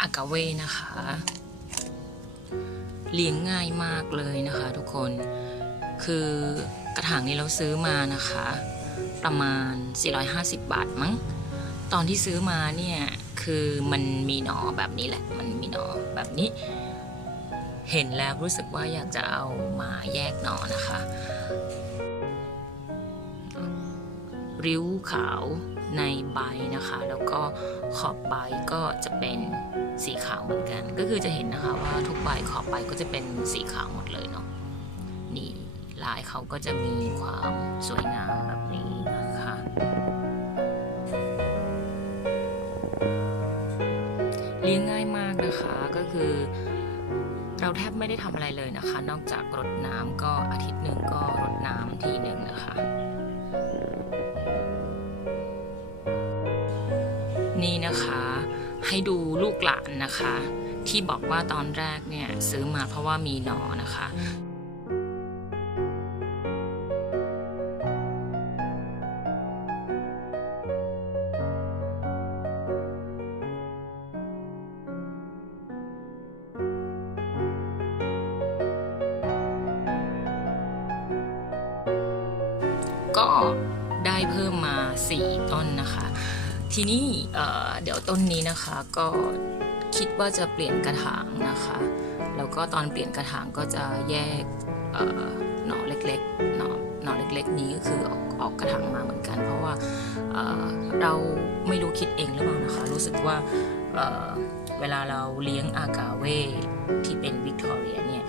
อากาเวนะคะ เลี้ยงง่ายมากเลยนะคะทุกคน คือกระถางนี้เราซื้อมานะคะ ประมาณ 450 บาทมั้ง ตอนที่ซื้อมาเนี่ย คือมันมีหนอแบบนี้แหละ มันมีหนอแบบนี้ เห็นแล้วรู้สึกว่าอยากจะเอามาแยกหนอนะคะ ริ้วขาว ในใบนะคะ แล้วก็ขอบใบก็จะเป็นสีขาวเหมือนกัน ก็คือจะเห็นนะคะว่าทุกใบขอบใบก็จะเป็นสีขาวหมดเลยเนาะนี่ลายเขาก็จะมีความสวยงามแบบนี้นะคะเลี้ยงง่ายมากนะคะก็คือเราแทบไม่ได้ทำอะไรเลยนะคะ นอกจากรดน้ำก็อาทิตย์หนึ่งก็รดน้ำทีหนึ่งนะคะ นี่นะคะให้ดูลูกหลานนะคะ ที่บอกว่าตอนแรกเนี่ยซื้อมาเพราะว่ามีหนอนะคะก็ได้เพิ่มมา 4 ต้นนะคะ ทีนี้เอ่เดี๋ยวต้นนี้นะคะก็คิดว่าจะเปลี่ยนกระถางนะคะ แล้วก็ตอนเปลี่ยนกระถางก็จะแยกหน่อเล็กๆหน่อหน่อเล็กๆ นี้ก็คือออกออกกระถางมาเหมือนกัน เพราะว่าเเราไม่รู้คิดเองหรือเปล่านะคะ รู้สึกว่าเเวลาเราเลี้ยงอากาเวที่เป็นวิกตอเรียเนี่ย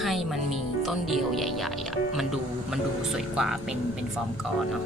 ให้มันมีต้นเดียวใหญ่ๆอะมันดูมันดูสวยกว่าเป็นเป็นฟอร์มกอเนาะ